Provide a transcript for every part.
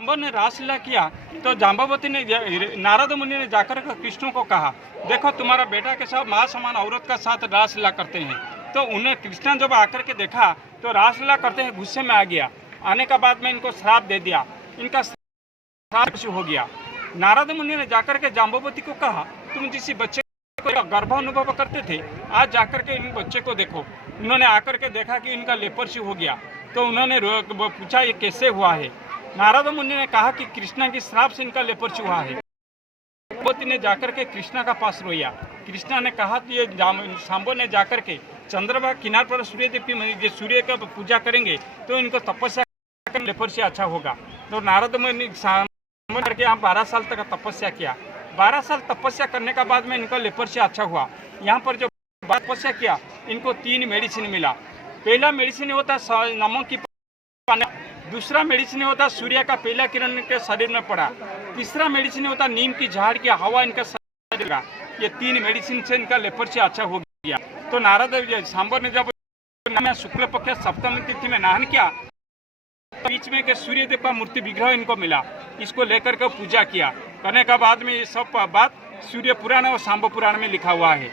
जाम्बव ने रासलीला किया तो जाम्बवती ने नारद मुनि ने जाकर कृष्ण को कहा, देखो तुम्हारा बेटा के साथ माँ समान औरत का साथ रासलीला करते हैं। तो उन्हें कृष्ण जब आकर के देखा तो रासलीला करते हैं गुस्से में आ गया। आने का बाद में इनको श्राप दे दिया, इनका श्राप हो गया। नारद मुनि ने जाकर के जाम्बवती को कहा, तुम जिस बच्चे को गर्भ अनुभव करते थे आज जाकर के इन बच्चे को देखो। उन्होंने आकर के देखा कि इनका लेपर्सी हो गया। तो उन्होंने पूछा ये कैसे हुआ है। नारद मुनि ने कहा कि कृष्ण की श्राप से इनका लेपर्सी हुआ है। जाम्बवती ने जाकर के कृष्ण का पास रोया। कृष्ण ने कहा कि ये जाम्बव ने जाकर के चंद्रमा किनार पर सूर्यदेव की सूर्य का पूजा करेंगे तो इनको तपस्या करके लेपर्सी अच्छा होगा। तो नारद मुनि करके यहाँ 12 साल तक तपस्या किया। 12 साल तपस्या करने का बाद में इनका लेपर्सी अच्छा हुआ। यहाँ पर जो तपस्या किया इनको 3 मेडिसिन मिला। पहला मेडिसिन होता नमक की पानी, दूसरा मेडिसिन होता सूर्य का पहला किरण इनके शरीर में पड़ा, तीसरा मेडिसिन होता नीम की झाड़ की हवा इनका शरीर का। ये 3 मेडिसिन से इनका लेपर्सी अच्छा हो गया। तो नारद सांबर ने जब शुक्ल पक्ष सप्तमी तिथि में नहन किया, बीच में के सूर्य देव का मूर्ति विग्रह इनको मिला। इसको लेकर के पूजा किया। करने का बाद में ये सब बात सूर्य पुराण और सांब पुराण में लिखा हुआ है।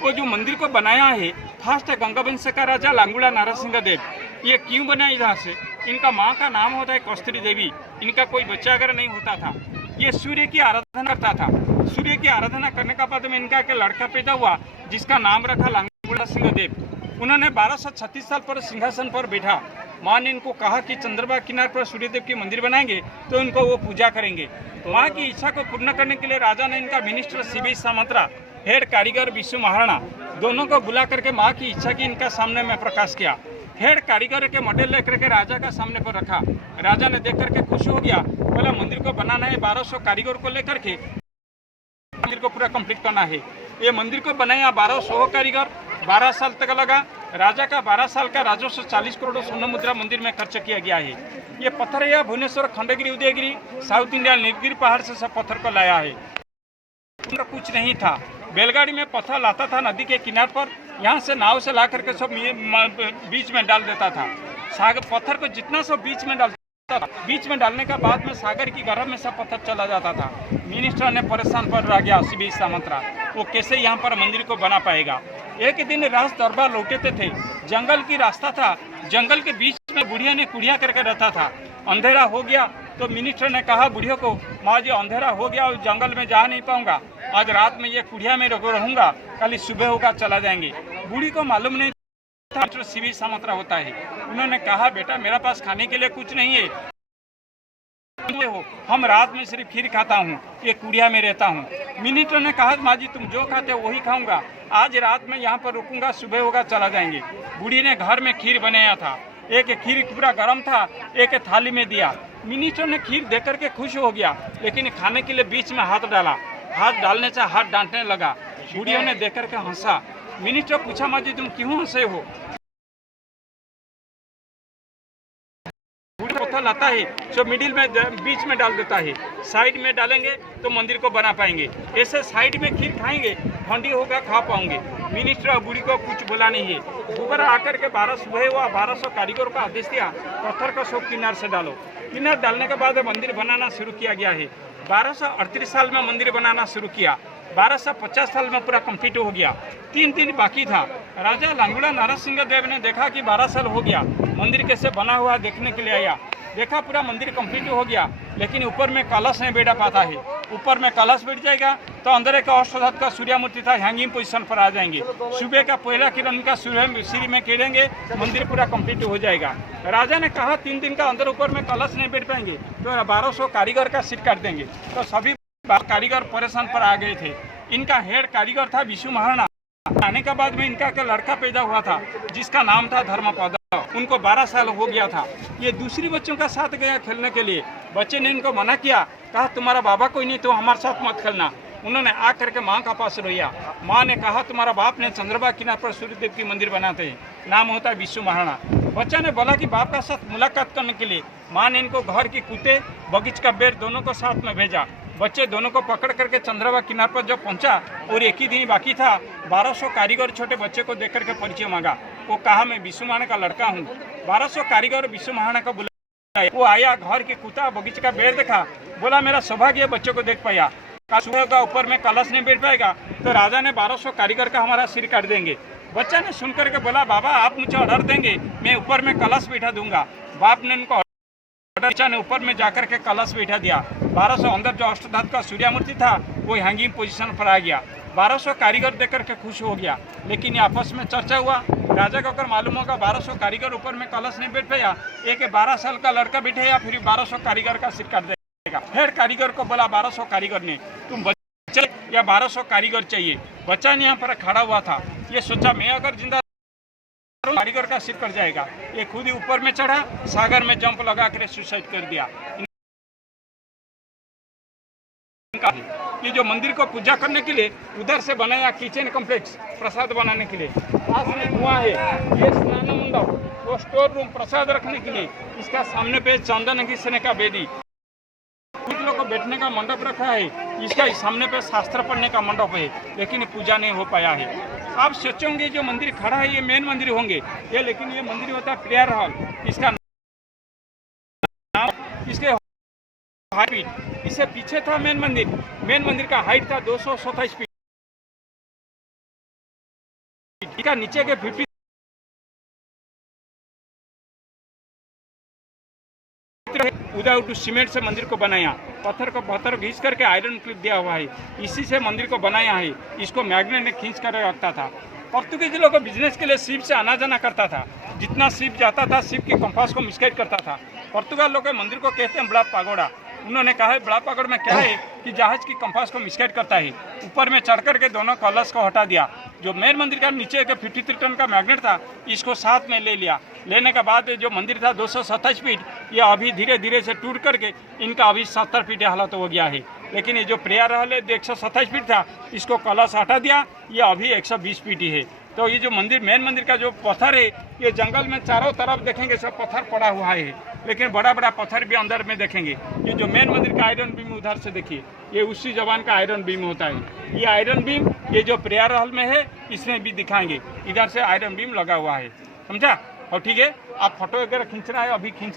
वो जो मंदिर को बनाया है फर्स्ट गंगावंश का राजा लांगुड़ा नारसिंह देव। ये क्यों बनाया इधर से, इनका माँ का नाम होता है कौस्तरी देवी। इनका कोई बच्चा अगर नहीं होता था, ये सूर्य की आराधना करता था। सूर्य की आराधना करने का बाद में इनका एक लड़का पैदा हुआ जिसका नाम रखा लांगुड़ा सिंह देव। उन्होंने 1236 साल पर सिंहासन पर बैठा। माँ ने इनको कहा कि चंद्रमा किनार पर सूर्यदेव की मंदिर बनाएंगे तो इनको वो पूजा करेंगे। माँ की इच्छा को पूर्ण करने के लिए राजा ने इनका मिनिस्टर सीबी सामंतरा, हेड कारीगर विश्व महाराणा दोनों को बुला करके माँ की इच्छा की इनका सामने में प्रकाश किया। हेड कारीगर के मॉडल लेकर के राजा का सामने पर रखा। राजा ने देख करके खुश हो गया। बोला मंदिर को बनाना है, 1200 कारीगर को लेकर के मंदिर को पूरा कंप्लीट करना है। ये मंदिर को बनाया 1200 कारीगर, 12 साल तक लगा। राजा का 12 साल का राजस्व 40 करोड़ स्वर्ण मुद्रा मंदिर में खर्च किया गया है। ये पत्थर है भुवनेश्वर, खंडगिरी, उदयगिरी, साउथ इंडिया नीलगिरी पहाड़ से सब पत्थर को लाया है। कुछ नहीं था, बैलगाड़ी में पत्थर लाता था नदी के किनार पर, यहाँ से नाव से ला करके सब बीच में डाल देता था। सागर पत्थर को जितना सब बीच में डालता था, बीच में डालने का बाद में सागर की गर्भ में सब पत्थर चला जाता था। मिनिस्टर ने परेशान पर रह गया सीबी सामंतरा, वो कैसे यहाँ पर मंदिर को बना पाएगा। एक दिन राज दरबार लौटते थे, जंगल की रास्ता था, जंगल के बीच में बुढ़िया ने कुड़िया करके रहता था। अंधेरा हो गया तो मिनिस्टर ने कहा बुढ़ियों को, माँ जी अंधेरा हो गया और जंगल में जा नहीं पाऊंगा, आज रात में ये कुड़िया में रहूंगा, कल सुबह होगा चला जाएंगे। बूढ़ी को मालूम नहीं था सीबी सामंतरा होता है। उन्होंने कहा बेटा मेरे पास खाने के लिए कुछ नहीं है, हो हम रात में सिर्फ खीर खाता हूँ, ये कुड़िया में रहता हूँ। मिनिस्टर ने कहा माँ जी तुम जो खाते हो वही खाऊंगा, आज रात में यहाँ पर रुकूंगा, सुबह होगा चला जाएंगे। बूढ़ी ने घर में खीर बनाया था, एक खीर पूरा गर्म था, एक थाली में दिया। मिनिस्टर ने खीर देकर के खुश हो गया, लेकिन खाने के लिए बीच में हाथ डाला। हाथ डालने से हाथ डांटने लगा। बूढ़ियों ने देख करके हंसा। मिनिस्टर पूछा माँ जी तुम क्यों हंसे हो। पत्थर लाता है जो मिडिल में बीच में डाल देता है, साइड में डालेंगे तो मंदिर को बना पाएंगे, ऐसे साइड में खीर खाएंगे ठंडी होगा खा पाओगे। मिनिस्टर और बूढ़ी को कुछ बोला नहीं है। दोबारा आकर के 12 सुबह हुआ, 1200 कारीगर को आदेश दिया पत्थर को सब किनार से डालो। किनार डालने के बाद मंदिर बनाना शुरू किया गया है। 1238 साल में मंदिर बनाना शुरू किया, 1250 साल में पूरा कंप्लीट हो गया। 3 दिन बाकी था। राजा लांगुड़ा नारसिंह देव ने देखा कि 12 साल हो गया, मंदिर कैसे बना हुआ देखने के लिए आया। देखा पूरा मंदिर कंप्लीट हो गया, लेकिन ऊपर में कलश नहीं बैठा पाता है। ऊपर में कलश बैठ जाएगा तो अंदर एक अष्टधातु का सूर्य मूर्ति था, हैंगिंग पोजीशन पर आ जाएंगे। सुबह का पहला किरण का सूर्य सिर में गिरेंगे, मंदिर पूरा कंप्लीट हो जाएगा। राजा ने कहा 3 दिन का अंदर ऊपर में कलश नहीं बैठ पाएंगे तो 1200 कारीगर का सीट काट देंगे। तो सभी कारीगर परेशान पर आ गए थे। इनका हेड कारीगर था विश्व महाराणा। आने के बाद में इनका एक लड़का पैदा हुआ था जिसका नाम था धर्मपद। उनको 12 साल हो गया था। ये दूसरी बच्चों का साथ गया खेलने के लिए। बच्चे ने इनको मना किया, कहा तुम्हारा बाबा कोई नहीं तो हमारे साथ मत खेलना। उन्होंने आ करके माँ का पास रोया। माँ ने कहा तुम्हारा बाप ने चंद्रमा किनारे पर सूर्यदेव की मंदिर बनाते हैं, नाम होता है विश्व महाराणा। बच्चा ने बोला कि बाप का साथ मुलाकात करने के लिए माँ ने इनको घर की कुत्ते बगीच का बेर दोनों को साथ में भेजा। बच्चे दोनों को पकड़ करके चंद्रमा किनारे पर जब पहुंचा और एक ही दिन बाकी था, 1200 कारीगर छोटे बच्चे को देख करके परिचय मांगा। वो कहा मैं विश्व महाराणा का लड़का हूँ। 1200 कारीगर विश्व महाराणा को वो आया, घर के कुत्ता बगीचे का पेड़ देखा, बोला मेरा सौभाग्य बच्चों को देख पाया। कल सुबह का ऊपर में कलश नहीं बैठ पाएगा तो राजा ने 1200 कारीगर का हमारा सिर काट देंगे। बच्चा ने सुनकर के बोला बाबा आप मुझे ऑर्डर देंगे, मैं ऊपर में कलश बैठा दूंगा। बाप ने उनको बच्चा ने ऊपर में जाकर के कलश बैठा दिया। 1200 अंदर जो अष्टधातु का सूर्य मूर्ति था वो हैंगिंग पोजीशन पर आ गया। 1200 कारीगर देख के खुश हो गया, लेकिन ये आपस में चर्चा हुआ। राजा को अगर मालूम होगा 1200 कारीगर ऊपर में कलश नहीं बैठ पाया, एक 12 साल का लड़का बैठे या फिर 1200 कारीगर का सिर काट देगा। फिर कारीगर को बोला 1200 कारीगर ने तुम बच्चे या 1200 कारीगर चाहिए। बच्चा ने यहाँ पर खड़ा हुआ था, ये सोचा मैं अगर जिंदा कारीगर का सिर कट जाएगा। ये खुद ही ऊपर में चढ़ा, सागर में जंप लगा कर सुसाइड कर दिया। ये जो मंदिर को पूजा करने के लिए उधर से बनाया किचन कॉम्प्लेक्स प्रसाद बनाने के लिए, पास में कुआं है, ये स्नान मंडप, वो स्टोर रूम प्रसाद रखने के लिए, इसका सामने पे चंदन घिसने का बेदी, कुछ लोग को बैठने का मंडप रखा है, इसका सामने पे शास्त्र पढ़ने का मंडप है, लेकिन पूजा नहीं हो पाया है। आप सोचोगे जो मंदिर खड़ा है ये मेन मंदिर होंगे ये, लेकिन ये मंदिर होता है प्रेयर हॉल। इसका नाम इसके हाइट, इससे पीछे था मेन मंदिर का हाइट था 227 फीट, इसका नीचे के 50 उधर सीमेंट से मंदिर को बनाया, पत्थर को पत्थर घिस करके आयरन क्लिप दिया हुआ है, इसी से मंदिर को बनाया है। इसको मैग्नेट ने खींच कर रखता था। पोर्तुगीज लोग बिजनेस के लिए शिप से आना जाना करता था, जितना शिप जाता था शिप के कंपास को मिसगाइड करता था। पोर्तुगाल लोग मंदिर को कहते हैं बड़ा पागोड़ा। उन्होंने कहा है बड़ा पागोड़ में क्या है कि जहाज की कंपास को मिसगाइड करता है। ऊपर में चढ़ करके दोनों कलश को हटा दिया। जो मेन मंदिर का नीचे के 53 टन का मैग्नेट था इसको साथ में ले लिया। लेने के बाद जो मंदिर था 227 फीट, ये अभी धीरे धीरे से टूट करके इनका अभी 70 फीट हालत हो गया है। लेकिन ये जो प्रेयर हॉल है 127 फीट था, इसको कलश हटा दिया, ये अभी 120 फीट ही है। तो ये जो मंदिर मेन मंदिर का जो पत्थर है, ये जंगल में चारों तरफ देखेंगे सब पत्थर पड़ा हुआ है, लेकिन बड़ा बड़ा पत्थर भी अंदर में देखेंगे। ये जो मेन मंदिर का आयरन बीम उधर से देखिए, ये उसी जवान का आयरन बीम होता है। ये आयरन बीम ये जो प्रेयर हॉल में है इसमें भी दिखाएंगे, इधर से आयरन बीम लगा हुआ है, समझा। और ठीक है, आप फोटो वगैरह खींचना है अभी खींच